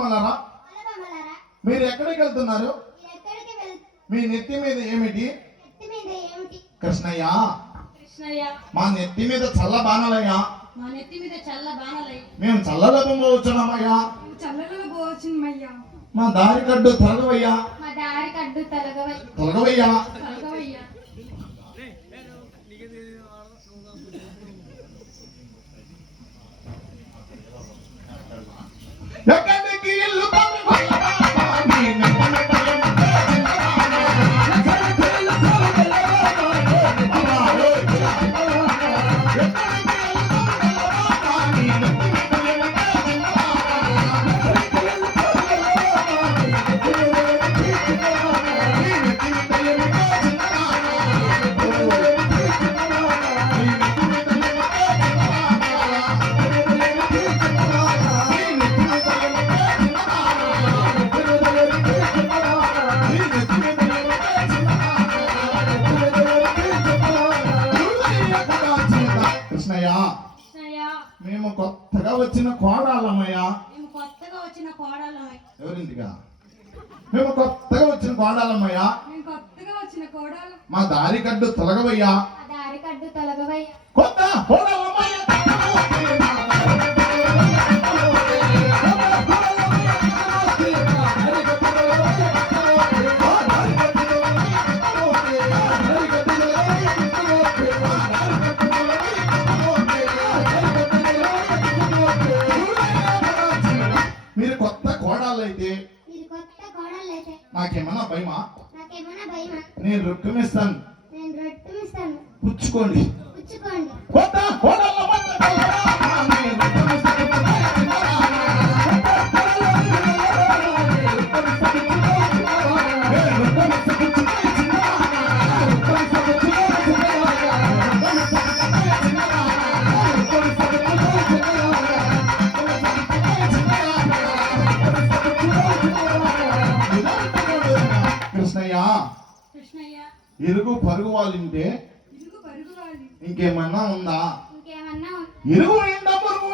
బాలమలారా, మీరు ఎక్కడికి వెళ్తున్నారు? మీ నెత్తి మీద ఏమిటి? కృష్ణయ్య, మా నెత్తి మీద చల్ల బాణలయ్యా. మేము చల్లలభం పోవచ్చున్నామయ్యా. మా దారి కడ్డు తొలగవయ్యా. తొలగవయ్యా. ఎక్కడికి ఇల్లు మేము కొత్తగా వచ్చిన కోడాలమ్మయ్యా. ఎవరింటిగా? మేము కొత్తగా వచ్చిన కోడాలమ్మయ్యా. మా దారి కడ్డు తొలగవయ్యా. కొత్త కోడాలమ్మయ్యా. మీరు కొత్త కోడాలైతే నాకేమన్నా భయమా? నేను రొక్కమిస్తాను, పుచ్చుకోండి. కొత్త ఇరుగు పరుగు వాళ్ళింటే ఇంకేమన్నా ఉందా? ఇరుగు నిండా పరుగు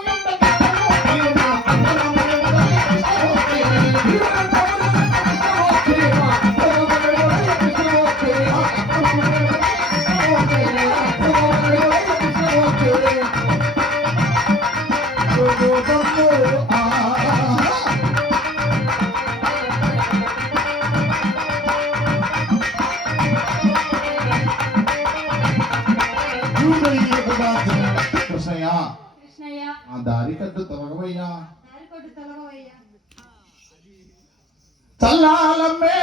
కృష్ణయ్య, ఆ దారి కడ్డు తొలగవయ్యా. చల్లాలమ్మే